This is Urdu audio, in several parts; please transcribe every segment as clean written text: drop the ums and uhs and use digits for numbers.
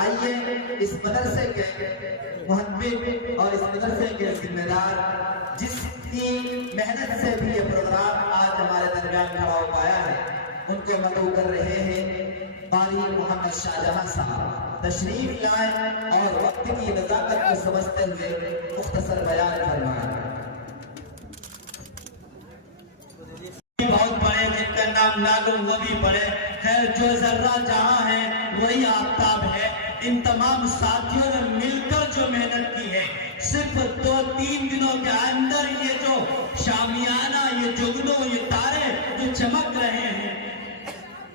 آئیے اس مدرسے کے محبب اور اس مدرسے کے ذمہ دار، جس کی محنت سے بھی یہ پروگرام آج ہمارے درمیان کھڑا ہو پایا ہے، ان کو مدعو کر رہے ہیں قاری محمد شاہ جہاں صاحب تشریف لائیں اور وقت کی نزاکت کو سمجھتے ہوئے مختصر بیان فرمائیں۔ بہت بڑے جن کا نام معلوم وہ بھی بڑے ہے، جو ذرہ جہاں ہے وہی آفتاب ہے۔ ان تمام ساتھیوں نے مل کر جو محنت کی ہے، صرف 2-3 دنوں کے اندر یہ جو شامیانہ، یہ جگنوں، یہ تارے جو چمک رہے ہیں،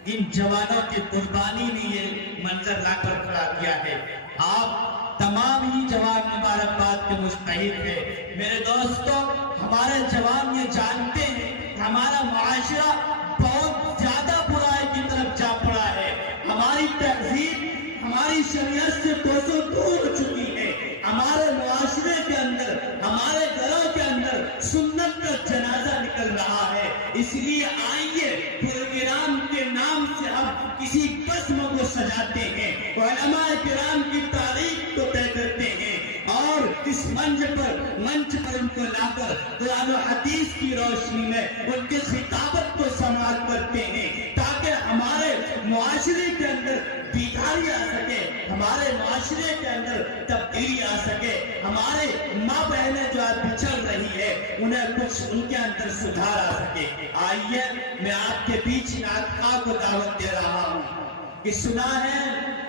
ان جوانوں کی قربانی نے یہ منظر لا کر کھڑا کیا ہے۔ آپ تمام ہی جوان مبارکباد کے مستحق ہیں۔ میرے دوستوں، ہمارے جوان یہ جانتے ہیں کہ ہمارا معاشرہ بہت زیادہ برائی کی طرف جا پڑا ہے۔ ہماری تہذیب ہماری شریعت سے کوسوں دور ہو چکی ہے۔ ہمارے معاشرے کے اندر، ہمارے گھروں کے اندر سنت کا جنازہ نکل رہا ہے۔ اس لیے آئیے پروگرام کے نام سے ہم کسی قسم کو سجاتے ہیں، علماء کرام کی تاریخ کو طے کرتے ہیں، اور اس منچ پر ان کو لا کر قرآن و حدیث کی روشنی میں ان کے خطابت کو سماعت کرتے ہیں، تاکہ ہمارے معاشرے کے اندر بیداری آ سکے، ہمارے معاشرے کے اندر تبدیلی آ سکے، ہمارے ماں بہنیں جو آج بچھڑ رہی ہے انہیں کچھ ان کے اندر سدھار آ سکے۔ آئیے میں آپ کے بیچ نعت خواہ کو دعوت دے رہا ہوں کہ سنا ہے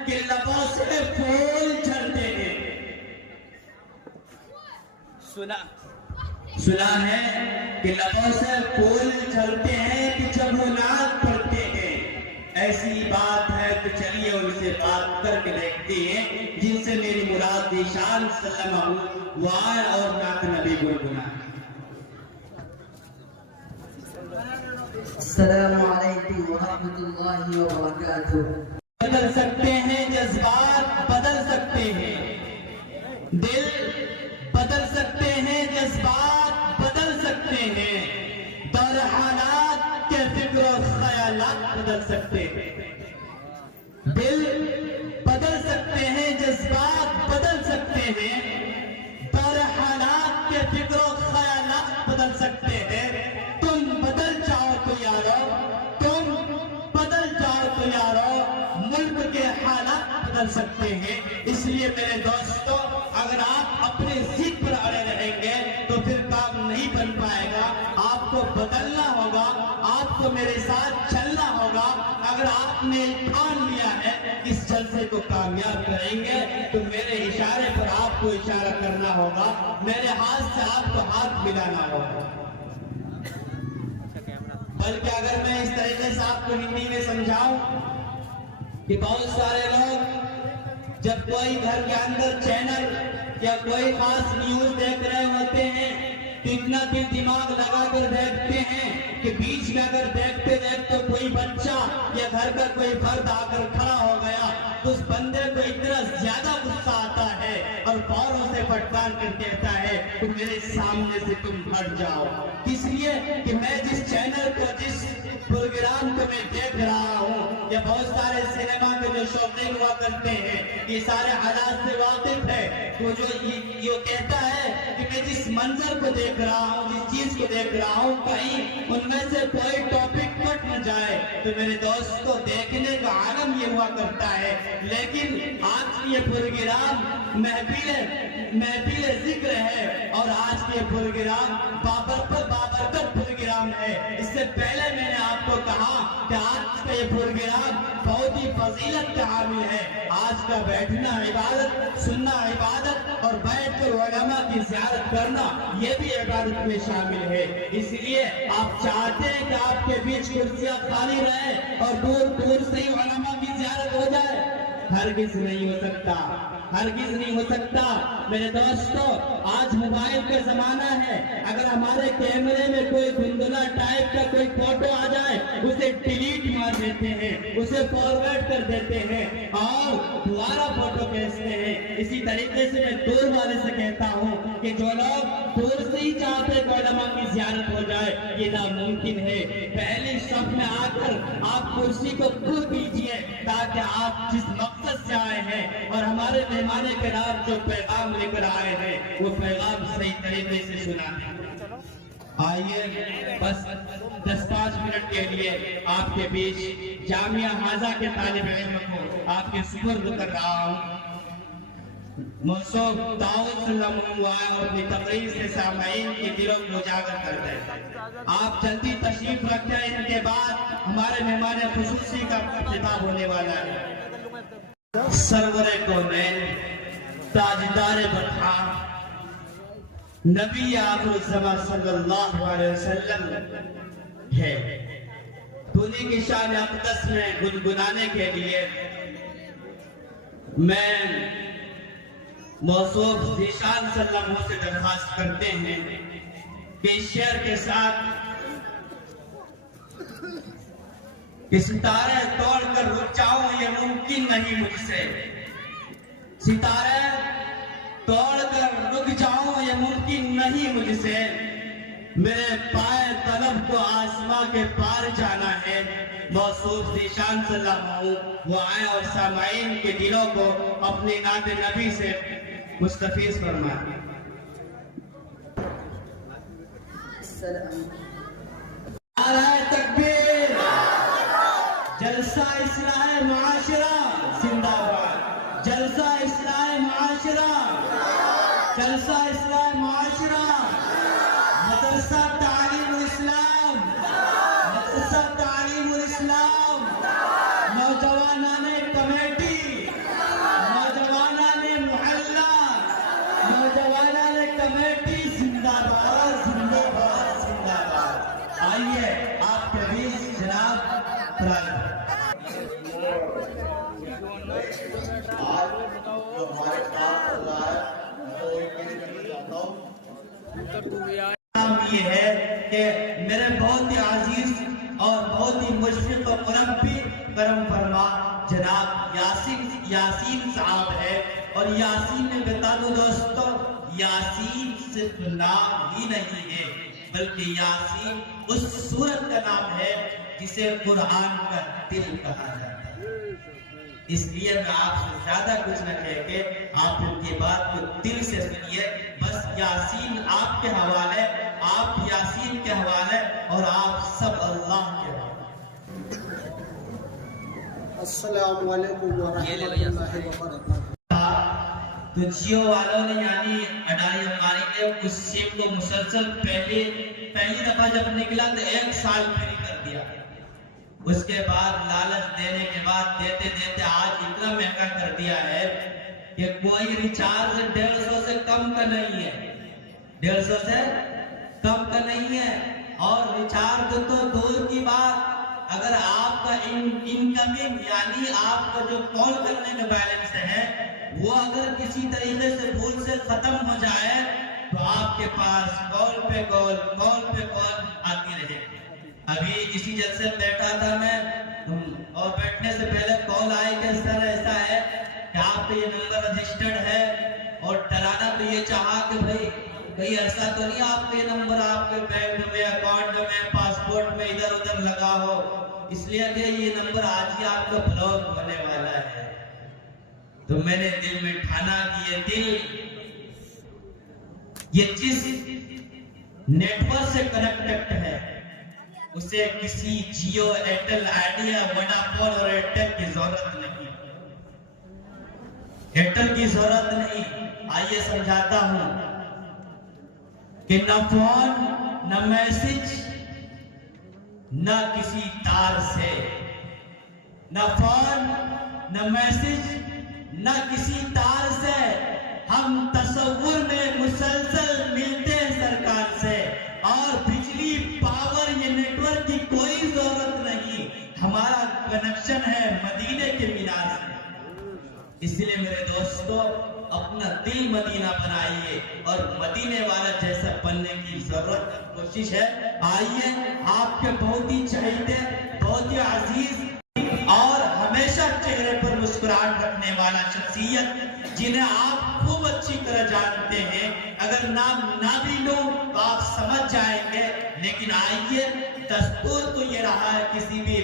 کہ لبوں سے پھول جھڑتے ہیں، سنا ہے کہ لبوں سے پھول جھڑتے ہیں کہ جب وہ نعت پڑھتے ہیں۔ ایسی بات ہے تو چلیے ان سے بات کر کے دیکھتے ہیں جن سے میری مراد ذیشان سلام وائے اور نعت نبی گنگنائے۔ السلام علیکم ورحمۃ اللہ وبرکاتہ۔ بدل سکتے ہیں جذبات، بدل سکتے ہیں دل، بدل سکتے ہیں جذبات، بدل سکتے ہیں در حالات کے فکر و خیالات، بدل سکتے ہیں دل، بدل سکتے ہیں جذبات، بدل سکتے ہیں در حالات کے فکر و خیالات، بدل سکتے ہیں۔ تم بدل جاؤ تو یارو، تم بدل جاؤ تو یارو، ملک کے حالات بدل سکتے ہیں۔ اس لیے میرے دوستو، اگر آپ اپنے ضد پر اڑے رہیں گے تو پھر کام نہیں بن پائے گا۔ آپ کو بدلنا ہوگا، آپ کو میرے ساتھ چلنا ہوگا۔ اگر آپ نے ٹھان لیا ہے اس جلسے کو کامیاب کریں گے تو میرے اشارے پر آپ کو اشارہ کرنا ہوگا، میرے ہاتھ سے آپ کو ہاتھ ملانا ہوگا۔ بلکہ اگر میں اس طریقے سے آپ کو ہندی میں سمجھاؤں کہ بہت سارے لوگ جب کوئی گھر کے اندر چینل یا کوئی خاص نیوز دیکھ رہے ہوتے ہیں تو اتنا دل دماغ لگا کر دیکھتے ہیں کہ بیچ میں اگر دیکھتے دیکھتے کوئی بچہ یا گھر کا کوئی فرد آ کر کھڑا ہو گیا تو اس بندے کو اتنا زیادہ غصہ آتا ہے اور فوراً سے پھٹکار کر کہتا ہے کہ میرے سامنے سے تم ہٹ جاؤ۔ اس لیے کہ میں جس چینل کو، جس پروگرام کو میں دیکھ رہا ہوں، یا بہت سارے سینما کے جو شوقین ہوا کرتے ہیں یہ سارے حالات سے واقف ہے، تو جو یہ کہتا ہے کہ میں جس منظر کو دیکھ رہا ہوں، جس چیز کو دیکھ رہا ہوں، کہیں ان میں سے کوئی ٹاپک کٹ نہ جائے تو میرے دوست کو دیکھنے کا عالم یہ ہوا کرتا ہے۔ لیکن آج کی یہ پروگرام محفل ذکر ہے اور آج کے پروگرام بابرکت پروگرام ہے۔ اس سے پہلے میں نے آپ کو کہا کہ آج کا یہ پروگرام بہت ہی فضیلت کا حامل ہے۔ آج کا بیٹھنا عبادت، سننا عبادت اور بیٹھ کر علماء کی زیارت کرنا یہ بھی عبادت میں شامل ہے۔ اس لیے آپ چاہتے ہیں کہ آپ کے بیچ کرسیاں خالی رہیں اور دور دور سے ہی علماء کی زیارت ہو جائے؟ ہرگز نہیں ہو سکتا، ہرگز نہیں ہو سکتا۔ میرے دوستو، آج موبائل کا زمانہ ہے، اگر ہمارے کیمرے میں کوئی دھندلا ٹائپ کا کوئی فوٹو آ جائے اسے ڈیلیٹ مار دیتے ہیں، اسے فارورڈ کر دیتے ہیں اور دوبارہ فوٹو بھیجتے ہیں۔ اسی طریقے سے میں دور والے سے کہتا ہوں کہ جو لوگ دور سے ہی چاہتے ہیں کہ علماء کی زیارت ہو جائے، یہ ناممکن ہے۔ پہلی صف میں آ کر آپ کرسی کو کھول دیجئے تاکہ آپ جس مقصد محبت سے آئے ہیں اور ہمارے مہمان کرام جو پیغام لے کر آئے ہیں وہ پیغام صحیح طریقے سے سناتے ہیں۔ آئیے بس 10-5 منٹ کے لیے آپ کے بیچ جامعہ حاضہ کے طالب علم کو آپ کے سپرد کر رہا ہوں۔ موصوف داؤد صلی اللہ علیہ وسلم اور اپنی تقریر سے سامعین کے دلوں کو اجاگر کرتے ہیں۔ آپ جلدی تشریف رکھتے ہیں، ان کے بعد ہمارے مہمان خصوصی کا خطاب ہونے والا ہے۔ سرور کونین، تاجدار برکھا، نبی آخر الزمان صلی اللہ علیہ وسلم ہے۔ انہی کی شان اقدس میں گنگنانے کے لیے میں موصوف ذیشان صلی اللہ علیہ وسلم سے درخواست کرتے ہیں کہ اس شعر کے ساتھ کہ ستارے توڑ کر رک جاؤں یہ ممکن نہیں مجھ سے، ستارے توڑ کر رک جاؤں یہ ممکن نہیں مجھ سے، میرے پائے طلب کو آسماں کے پار جانا ہے۔ موصوف ذیشان صلی اللہ علیہ وسلم وہ آئے اور سامعین کے دلوں کو اپنی نعت نبی سے مستفیض فرمائے۔ نعرہ تکبیر، جلسہ اصلاح معاشرہ زندہ باد، جلسہ اصلاح معاشرہ، جلسہ اصلاح معاشرہ، مدرسہ تعلیم الاسلام، مدرسہ تعلیم الاسلام، نوجوانان کمیٹی، نوجوانان محلہ، نوجوانان کمیٹی زندہ باد، زندہ باد، زندہ باد۔ آئیے آپ کے بیچ جناب پرائم آج جو ہمارے پاس چل رہا ہے وہ ایک چیز چاہتا ہوں۔ نام یہ ہے کہ میرے بہت ہی عزیز اور بہت ہی مشفق و مربی کرم فرما جناب یاسین صاحب ہے، اور یاسین میں بتا دوں دوستو، یاسین صرف نام ہی نہیں ہے بلکہ یاسین اس سورت کا نام ہے جسے قرآن کا دل کہا جاتا ہے۔ اس لیے میں آپ سے زیادہ کچھ نہ کہہ کے آپ ان کی بات کو دل سے سنیے۔ بس یاسین آپ کے حوالے، آپ یاسین کے حوالے اور آپ سب اللہ کے حوالے۔ السلام علیکم ورحمۃ اللہ وبرکاتہ۔ تو جیو والوں نے یعنی اڈائی ہماری نے اس سیم کو مسلسل پہلی دفعہ جب نکلا تو 1 سال فری کر دیا، اس کے بعد لالچ دینے کے بعد دیتے دیتے آج اتنا مہنگا کر دیا ہے کہ کوئی ریچارج 150 سے کم کا نہیں ہے، 150 سے کم کا نہیں ہے۔ اور ریچارج تو دور کی بات، اگر آپ کا انکمنگ یعنی آپ کا جو کال کرنے کا بیلنس ہے وہ اگر کسی طریقے سے بھول سے ختم ہو جائے تو آپ کے پاس کال پہ کال آتی رہے۔ ابھی اسی جلسے میں بیٹھا تھا میں، اور بیٹھنے سے پہلے کال آئی کہ سر ایسا ہے کہ آپ کا یہ نمبر رجسٹرڈ ہے، اور ڈرانا تو یہ چاہا کہ بھائی کہیں ایسا تو نہیں آپ کا یہ نمبر آپ کے بینک میں، اکاؤنٹ میں، پاسپورٹ میں ادھر ادھر لگا ہو، اس لیے کہ یہ نمبر آج ہی آپ کا بلاک ہونے والا ہے۔ تو میں نے دل میں ٹھانا کہ یہ جس نیٹ ورک سے کنیکٹڈ ہے اسے کسی جیو، ایئرٹیل، آئیڈیا، ووڈافون اور ایئرٹیل کی ضرورت نہیں، ایئرٹیل کی ضرورت نہیں۔ آئیے سمجھاتا ہوں کہ نہ فون، نہ میسج، نہ کسی تار سے، نہ فون، نہ میسج، نہ کسی تار سے، ہم تصور میں مسلسل ملتے ہیں سرکار سے، اور بجلی، پاور، یہ نیٹ ورک کی کوئی ضرورت نہیں، ہمارا کنیکشن ہے مدینے کے مینار سے۔ اس لیے میرے دوستو اپنا دل مدینہ بنائیے اور مدینے والا جیسا بننے کی ضرورت کوشش ہے۔ آئیے آپ کے بہت ہی چہیتے، بہت ہی عزیز اور ہمیشہ چہرے پر مسکراہٹ رکھنے والا شخصیت جنہیں آپ خوب اچھی طرح جانتے ہیں، اگر نام نہ بھی لوں تو آپ سمجھ جائیں گے، لیکن آئیے دستور تو یہ رہا ہے کسی بھی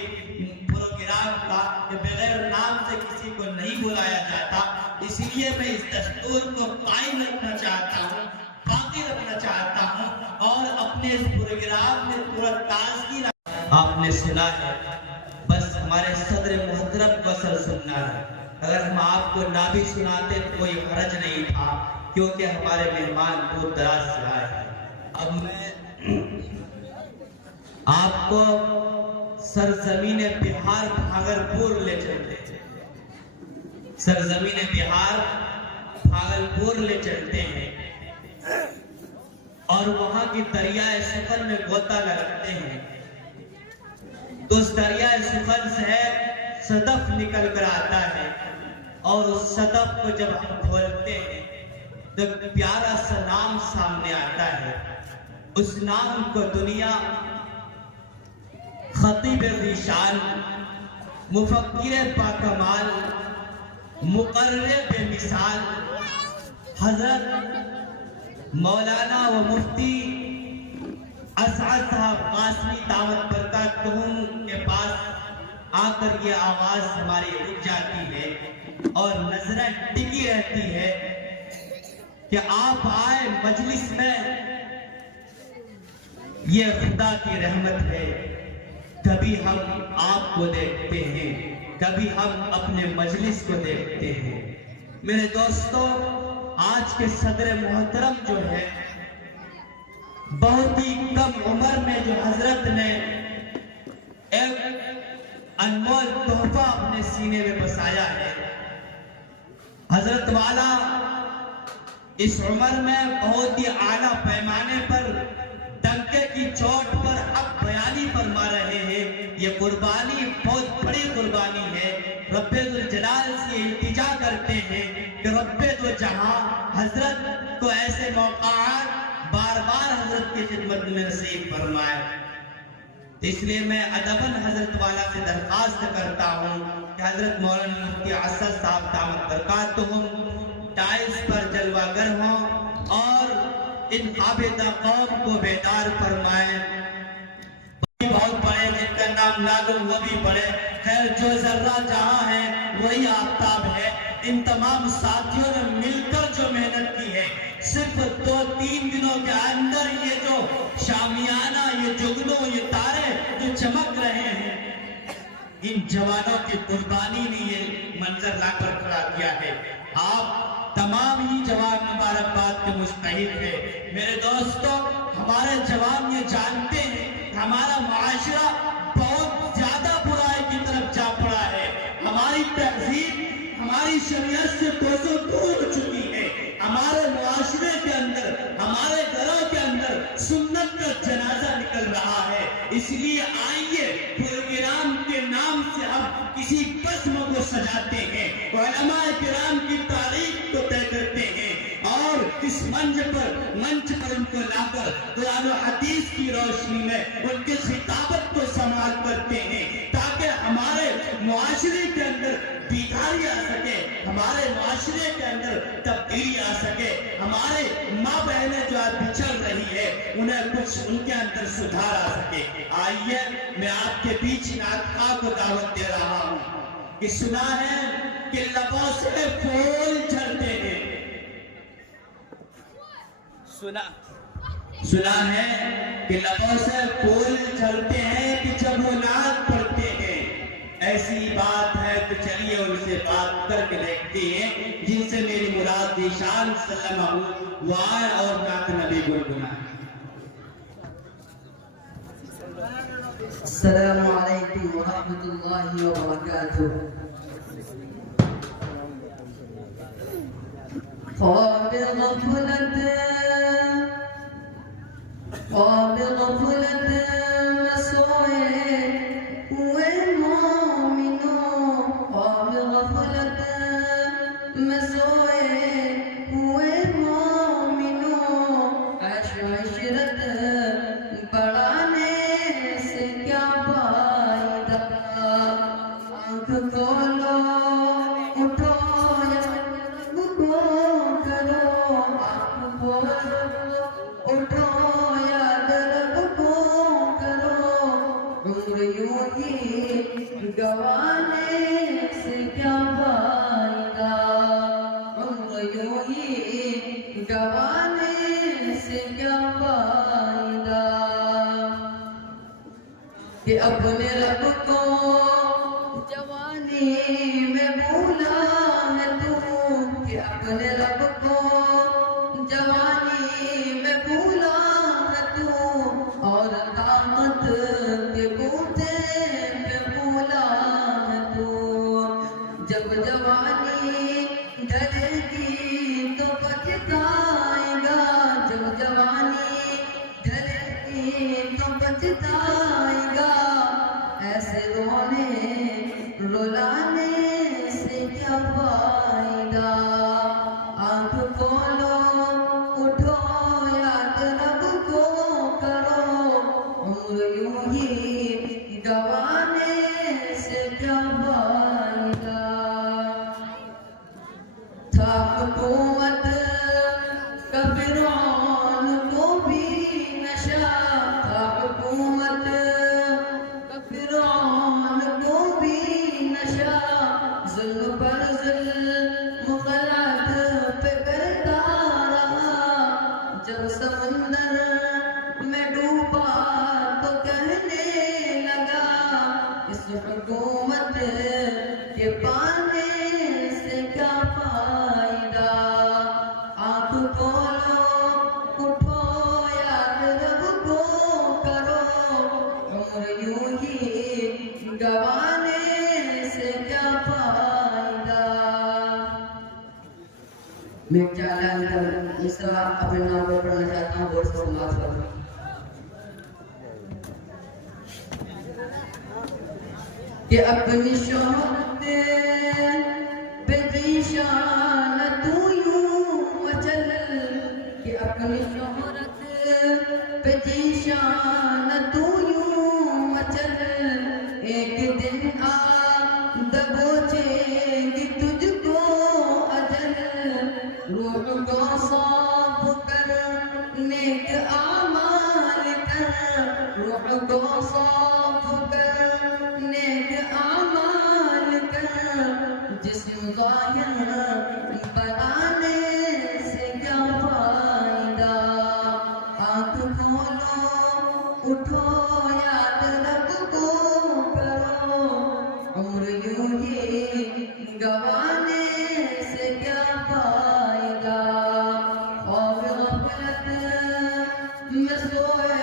پروگرام پروگرام کا کہ بغیر نام سے کسی کو نہیں بلایا جاتا، اس لیے میں اس دستور کو قائم رکھنا چاہتا ہوں، باقی رکھنا چاہتا ہوں اور اپنے اس پروگرام میں پورا تازگی آپ نے سنا ہے، بس ہمارے صدر محترم کو اثر سننا ہے۔ اگر ہم آپ کو نہ بھی سناتے تو کوئی حرج نہیں تھا، کیونکہ ہمارے مہمان دور دراز سے آئے ہیں۔ اب میں آپ کو سرزمین بہار بھاگلپور لے چلتے ہیں، سرزمین بہار بھاگلپور لے چلتے ہیں اور وہاں کی دریائے سخن میں غوطہ لگاتے ہیں تو اس دریائے سخن سے صدف نکل کر آتا ہے اور اس صدف کو جب ہم کھولتے ہیں تو ایک پیارا سا نام سامنے آتا ہے۔ اس نام کو دنیا خطیب ذیشان، مفکر باکمال، مقرر بے مثال حضرت مولانا و مفتی اسعد صاحب قاسمی دعوت برکاتہم کے پاس آ کر یہ آواز ہماری رک جاتی ہے اور نظریں ٹکی رہتی ہے کہ آپ آئے مجلس میں، یہ خدا کی رحمت ہے۔ کبھی ہم آپ کو دیکھتے ہیں، کبھی ہم اپنے مجلس کو دیکھتے ہیں۔ میرے دوستو، آج کے صدر محترم جو ہے، بہت ہی کم عمر میں جو حضرت نے ایک انمول تحفہ اپنے سینے میں بسایا ہے، حضرت والا اس عمر میں بہت ہی اعلیٰ پیمانے پر ڈنکے کی چوٹ پر حق بیانی فرما رہے ہیں۔ یہ قربانی بہت بڑی قربانی ہے۔ رب ذوالجلال سے التجا کرتے ہیں کہ رب دو جہاں حضرت کو ایسے موقعات بار بار حضرت کی خدمت میں نصیب فرمائے۔ اس لیے میں ادباً حضرت والا سے درخواست کرتا ہوں کہ حضرت مولانا مفتی اسعد صاحب دعوت برکاتہم ٹائلز پر جلوہ گر ہوں اور ان عابدہ قوم کو بیدار فرمائیں۔ بہت بڑے جن کا نام معلوم وہ بھی پڑھے، خیر جو ذرہ جہاں ہے وہی آفتاب ہے۔ ان تمام ساتھیوں نے مل کر جو محنت کی ہے، صرف 2-3 دنوں کے اندر یہ جو شامیانہ، یہ جگنوں، یہ تارے جو چمک رہے ہیں، ان جوانوں کی قربانی نے یہ منظر لا کر کھڑا کیا ہے۔ آپ تمام ہی جوان مبارکباد کے مستحق ہیں۔ میرے دوستو، ہمارے جوان یہ جانتے ہیں کہ ہمارا معاشرہ بہت زیادہ برائی کی طرف جا پڑا ہے۔ ہماری تہذیب ہماری شریعت سے کوسوں دور ہو چکی ہے۔ ہمارے معاشرے کے اندر، ہمارے گھروں کے اندر سنت کا جنازہ نکل رہا ہے۔ اس لیے آئیے پروگرام کے نام سے ہم کسی قسم کو سجاتے ہیں، علماء کرام کی تاریخ کو طے کرتے ہیں اور اس منچ پر ان کو لا کر قرآن و حدیث کی روشنی میں ان کی خطابت کو سماعت کرتے ہیں تاکہ ہمارے معاشرے کے اندر بیداری آ سکے، ہمارے معاشرے کے اندر تبدیلی آ سکے، ہمارے ماں بہنیں جو آج بچھڑ رہی ہے انہیں کچھ ان کے اندر سدھار آ سکے۔ آئیے میں آپ کے بیچ نعت خواہ کو دعوت دے رہا ہوں کہ سنا ہے کہ لبوں سے پھول جھڑتے ہیں، سنا ہے کہ لبوں سے پھول جھڑتے ہیں کہ جب وہ نعت پڑھتے ہیں۔ ایسی بات ہے تو چلیے ان سے بات کر کے دیکھتے ہیں جن سے میری مراد ذیشان صلی اللہ وآلہ اور نعت نبی گنگنائیں۔ السلام علیکم ورحمۃ اللہ وبرکاتہ۔ خواب غفلت میں سوئے ہوئے مومنوں، خواب غفلت میں سوئے ہوئے مومنوں، عشرت بڑھانے سے کیا فائدہ، آنکھ کھولو اٹھو یا رب کو کرو، آنکھ کھولو اٹھو یا رب کو کرو، عمر گوانے سے کیا فائدہ کہ اپنے رب کو جوانی میں بھولا ہے تو، کہ اپنے رب کو جوانی میں بھولا ہے تو، اور طاقت کے بوتے پہ بھولا ہے تو، جب جوانی ڈلے گی تو پچھتائے گا، جب جوانی ڈلے گی تو پچھتائے گا، ایسے رونے رلانے سے کیا فائدہ، آنکھ کھولو اٹھو یاد رب کو کرو، عمر یوں ہی گوانے سے کیا فائدہ، تھا حکومت کا فرعون کو بھی نشہ، تھا حکومت کا فرعون کو بھی نشہ، ظلم پر ظلم غلط پہ کرتا رہا، جب سمندر میں ڈوبا تو کہنے لگا، اس حکومت کے پانے سے کیا فائدہ، آنکھ کھولو اٹھو یاد رب کو کرو، عمر یوں ہی گوانے سے کیا فائدہ۔ میں چالان کر مصرع اپنے نام پر پڑھنا چاہتا ہوں، غور سے سماعت کرو۔ کہ اپنی شہرت پہ ذیشان تو یوں مچل، کہ اپنی شہرت پہ ذیشان تو یوں مچل، ایک دن آ دبوچے گی تجھ کو اجل، روح کو صاف کر نیک اعمال کر، روح کو صاف کر نیک اعمال کر، جسم ظاہر بنانے سے کیا فائدہ، آنکھ کھولو اٹھو یاد رب کو کرو، عمر یوں ہی گوانے سے کیا فائدہ، خواب غفلت میں سوئے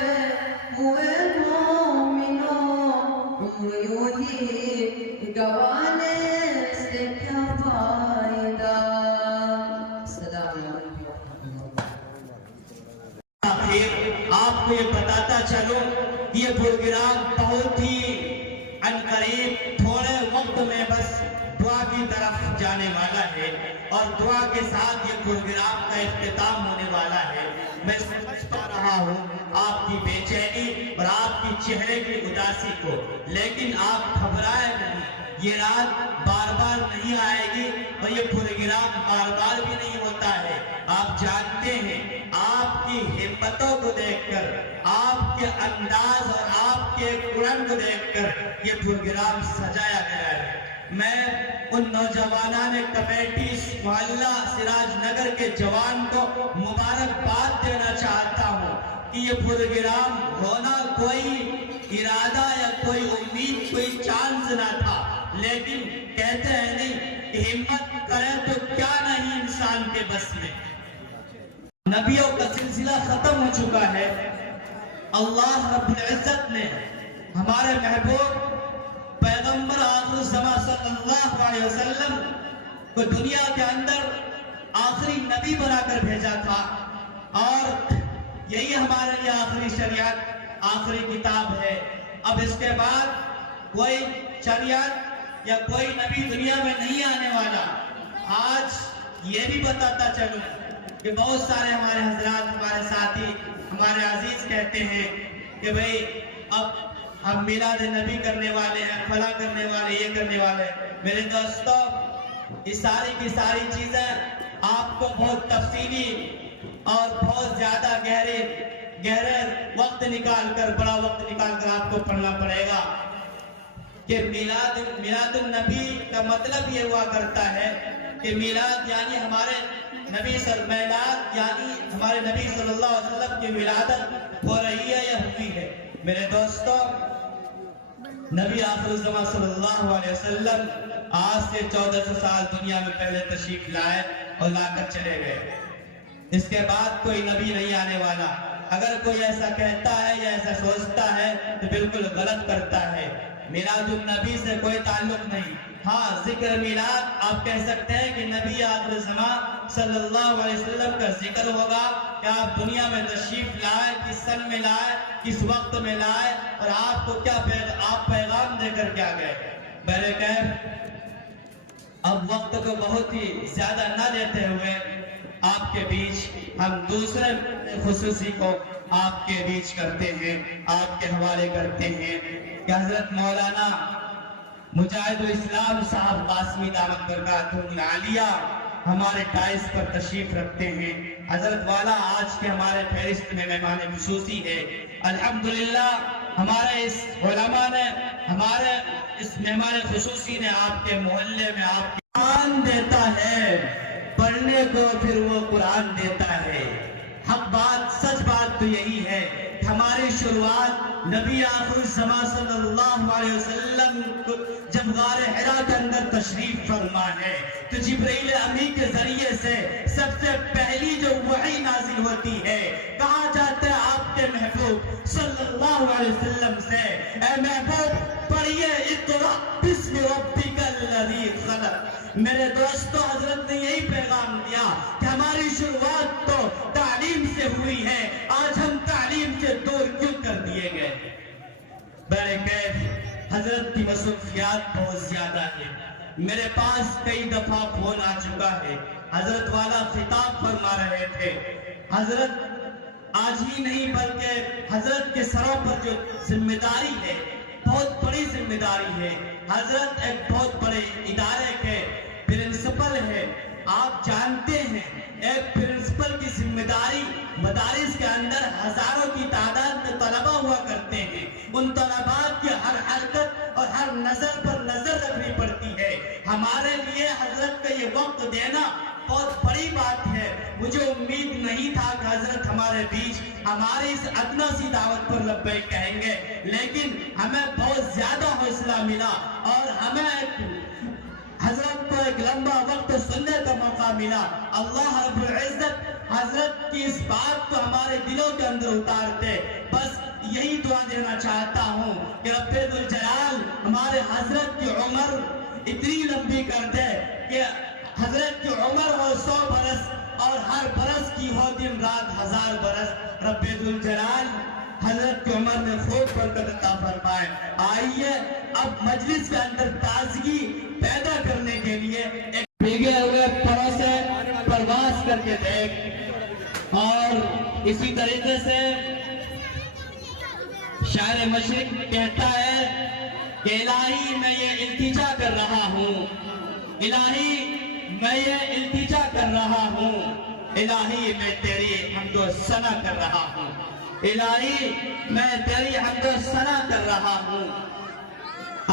ہوئے مومنوں، عمر یوں ہی گوانے سے کیا فائدہ۔ السلام علیکم۔ آخر آپ کو یہ بتاتا چلوں، یہ پروگرام بہت ہی عنقریب تھوڑے وقت میں بس دعا کی طرف جانے والا ہے، اور دعا کے ساتھ یہ پروگرام کا اختتام ہونے والا ہے۔ میں سمجھ پا رہا ہوں آپ کی بے چینی اور آپ کی چہرے کی اداسی کو، لیکن آپ گھبرائے نہیں، یہ رات بار بار نہیں آئے گی اور یہ پروگرام بار بار بھی نہیں ہوتا ہے۔ آپ جانتے ہیں آپ کی ہمتوں کو دیکھ کر، آپ کے انداز اور آپ کے قرآن کو دیکھ کر یہ پروگرام سجایا گیا ہے۔ میں ان نوجوانان کمیٹی محلہ سراج نگر کے جوان کو مبارکباد دینا چاہتا ہوں کہ یہ پروگرام ہونا کوئی ارادہ یا کوئی امید، کوئی چانس نہ تھا، لیکن کہتے ہیں نہیں کہ ہمت کرے تو کیا نہیں انسان کے بس میں۔ نبیوں کا سلسلہ ختم ہو چکا ہے۔ اللہ رب العزت نے ہمارے محبوب پیغمبر آخر الزمان صلی اللہ علیہ وسلم کو دنیا کے اندر آخری نبی بنا کر بھیجا تھا، اور یہی ہمارے لیے آخری شریعت، آخری کتاب ہے۔ اب اس کے بعد کوئی شریعت یا کوئی نبی دنیا میں نہیں آنے والا۔ آج یہ بھی بتاتا چلوں کہ بہت سارے ہمارے حضرات، ہمارے ساتھی، ہمارے عزیز کہتے ہیں کہ بھئی اب ہم میلاد نبی کرنے والے ہیں، فلاں کرنے والے، یہ کرنے والے۔ میرے دوستو، یہ ساری کی ساری چیزیں آپ کو بہت تفصیلی اور بہت زیادہ گہرے وقت نکال کر، بڑا وقت نکال کر آپ کو پڑھنا پڑے گا کہ میلاد النبی کا مطلب یہ ہوا کرتا ہے کہ میلاد یعنی ہمارے نبی میلاد یعنی ہمارے نبی صلی اللہ علیہ وسلم کی ولادت ہو رہی ہے یا ہوئی ہے؟ میرے دوستوں، نبی آخر الزمان صلی اللہ علیہ وسلم آج سے 1400 سال دنیا میں پہلے تشریف لائے اور لا کر چلے گئے۔ اس کے بعد کوئی نبی نہیں آنے والا۔ اگر کوئی ایسا کہتا ہے یا ایسا سوچتا ہے تو بالکل غلط کرتا ہے۔ میلاد النبی سے کوئی تعلق نہیں۔ ہاں، ذکر میلاد آپ کہہ سکتے ہیں کہ نبی آخر الزمان صلی اللہ علیہ وسلم کا ذکر ہوگا کہ آپ دنیا میں تشریف لائے، کس سن میں لائے، کس وقت میں لائے، اور آپ کو کیا آپ پیغام دے کر کیا گئے۔ بہرکیف اب وقت کو بہت ہی زیادہ نہ لیتے ہوئے آپ کے بیچ ہم دوسرے خصوصی کو آپ کے بیچ کرتے ہیں، آپ کے حوالے کرتے ہیں کہ حضرت مولانا مجاہد الاسلام صاحب قاسمی دامت برکاتہم العالیہ ہمارے ٹائز پر تشریف رکھتے ہیں۔ حضرت والا آج کے ہمارے فہرست میں مہمان خصوصی ہے۔ الحمدللہ ہمارے اس علماء نے، ہمارے اس مہمان خصوصی نے آپ کے محلے میں آپ قرآن دیتا ہے، پڑھنے کو پھر وہ قرآن دیتا ہے۔ حق بات، سچ بات تو یہی ہے کہ ہماری شروعات نبی آخر الزمان صلی اللہ علیہ وسلم جب غار حرا کے اندر تشریف فرما ہے تو جبرائیل امی کے ذریعے سے سب سے پہلی جو وحی نازل ہوتی ہے، کہا جاتا ہے آپ کے محبوب صلی اللہ علیہ وسلم سے، اے محبوب پڑھیے اقرأ بسم ربک الذی خلق۔ میرے دوستو، حضرت نے یہی پیغام دیا کہ ہماری شروعات تو تعلیم سے ہوئی ہے، آج ہم تعلیم سے دور کیوں کر دیے گئے؟ بہرکیف حضرت کی مصروفیات بہت زیادہ ہے۔ میرے پاس کئی دفعہ فون آ چکا ہے، حضرت والا خطاب فرما رہے تھے۔ حضرت آج ہی نہیں بلکہ حضرت کے سروں پر جو ذمہ داری ہے، بہت بڑی ذمہ داری ہے۔ حضرت ایک بہت بڑے ادارے کے پرنسپل ہے۔ آپ جانتے ہیں ایک پرنسپل کی ذمہ داری، مدارس کے اندر ہزاروں کی تعداد میں طلبہ ہوا کرتے ہیں، ان طلباء کی ہر حرکت اور ہر نظر پر نظر رکھنی پڑتی ہے۔ ہمارے لیے حضرت کا یہ وقت دینا بہت بڑی بات ہے۔ مجھے امید نہیں تھا کہ حضرت ہمارے بیچ ہماری اس ادنا سی دعوت پر لبیک کہیں گے، لیکن ہمیں بہت زیادہ حوصلہ ملا اور ہمیں حضرت کو ایک لمبا وقت سننے کا موقع ملا۔ اللہ رب العزت حضرت کی اس بات کو ہمارے دلوں کے اندر اتار دے۔ بس یہی دعا دینا چاہتا ہوں کہ رب ذوالجلال ہمارے حضرت کی عمر اتنی لمبی کر دے کہ حضرت کی عمر ہو 100 برس اور ہر برس کی ہو دن رات 1000 برس۔ رب ذوالجلال حضرت کی عمر میں خوب برکت عطا فرمائے۔ آئیے اب مجلس کے اندر تازگی پیدا کرنے کے لیے ایک بھیگے ہوئے پروں سے پرواز کر کے دیکھ، اور اسی طریقے سے شاعر مشرق کہتا ہے کہ الہی میں یہ التجا کر رہا ہوں، الہی میں یہ التجا کر رہا ہوں، الہی میں تیری حمد و ثنا کر رہا ہوں، الہی میں تیری حمد و ثنا کر رہا ہوں۔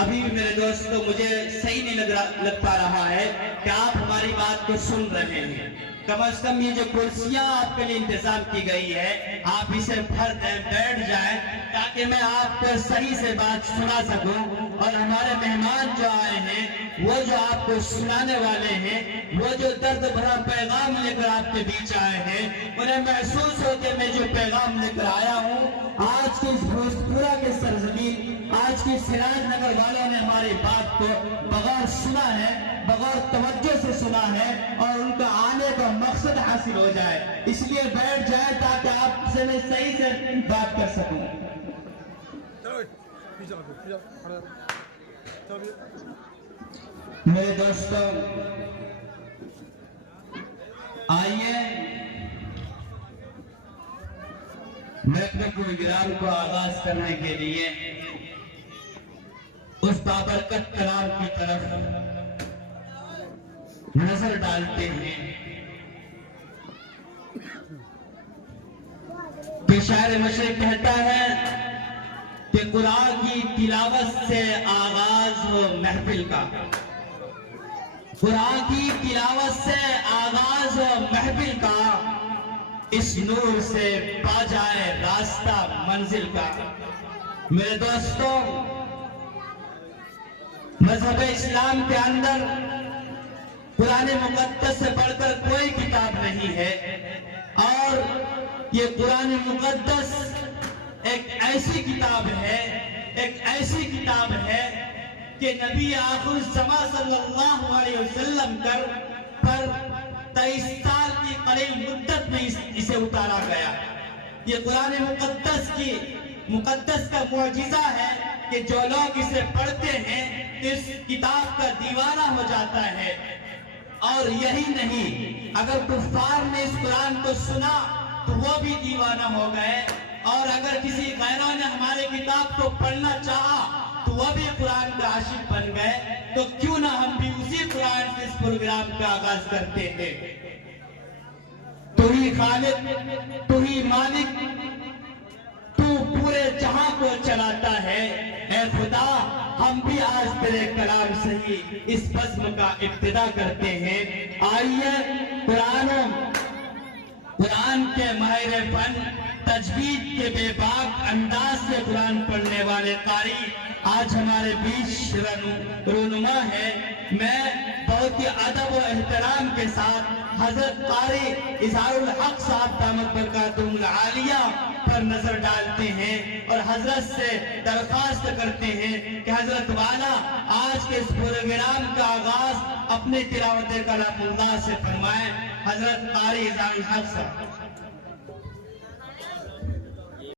ابھی بھی میرے دوستو مجھے صحیح نہیں لگ پا رہا ہے کہ آپ ہماری بات کو سن رہے ہیں۔ کم از کم یہ جو کرسیاں آپ کے لیے انتظام کی گئی ہے، آپ اسے بھر دیں، بیٹھ جائیں تاکہ میں آپ کو صحیح سے بات سنا سکوں، اور ہمارے مہمان جو آئے ہیں، وہ جو آپ کو سنانے والے ہیں، وہ جو درد بھرا پیغام لے کر آپ کے بیچ آئے ہیں، انہیں محسوس ہو کہ میں جو پیغام لے کر آیا ہوں، آج کی اس بھوجپورہ کے سرزمین، آج کی سراج نگر والوں نے ہماری بات کو بغیر سنا ہے، بغیر توجہ سے سنا ہے، اور ان کا آنے کا مقصد حاصل ہو جائے۔ اس لیے بیٹھ جائے تاکہ آپ سے میں صحیح سے بات کر سکوں۔ میرے دوستو آئیے میں اپنے پروگرام کو آغاز کرنے کے لیے اس بابرکت کلام کی طرف نظر ڈالتے ہیں کہ شاعر مشرق کہتا ہے کہ قرآن کی تلاوت سے آغاز ہو محفل کا، قرآن کی تلاوت سے آغاز ہو محفل محفل کا، اس نور سے پا جائے راستہ منزل کا۔ میرے دوستوں، مذہب اسلام کے اندر قرآن مقدس سے بڑھ کر کوئی کتاب نہیں ہے، اور یہ قرآن مقدس ایک ایسی کتاب ہے کہ نبی آخر الزماں صلی اللہ علیہ وسلم پر 23 سال کی قلیل مدت میں اسے اتارا گیا۔ یہ قرآن مقدس کا معجزہ ہے کہ جو لوگ اسے پڑھتے ہیں اس کتاب کا دیوانہ ہو جاتا ہے۔ اور یہی نہیں، اگر کفار نے اس قرآن کو سنا تو وہ بھی دیوانہ ہو گئے، اور اگر کسی غیروں نے ہمارے کتاب کو پڑھنا چاہا تو وہ بھی قرآن کا عاشق بن گئے۔ تو کیوں نہ ہم بھی اسی قرآن سے اس پروگرام کا آغاز کرتے ہیں۔ تو ہی خالق، تو ہی مالک، تو پورے جہاں کو چلاتا ہے، اے خدا ہم بھی آج تیرے کلام سے ہی اس بزم کا ابتدا کرتے ہیں۔ آئیے قرآن کے ماہر فن، تجوید کے بے باک انداز سے قرآن پڑھنے والے قاری آج ہمارے بیچ رونما ہے۔ میں بہت ہی ادب و احترام کے ساتھ حضرت قاری اظہار الحق صاحب دامت برکاتہم العالیہ پر نظر ڈالتے ہیں، اور حضرت سے درخواست کرتے ہیں کہ حضرت والا آج کے اس پروگرام کا آغاز اپنے تلاوت کلام اللہ سے فرمائیں۔ حضرت قاری اظہار الحق صاحب۔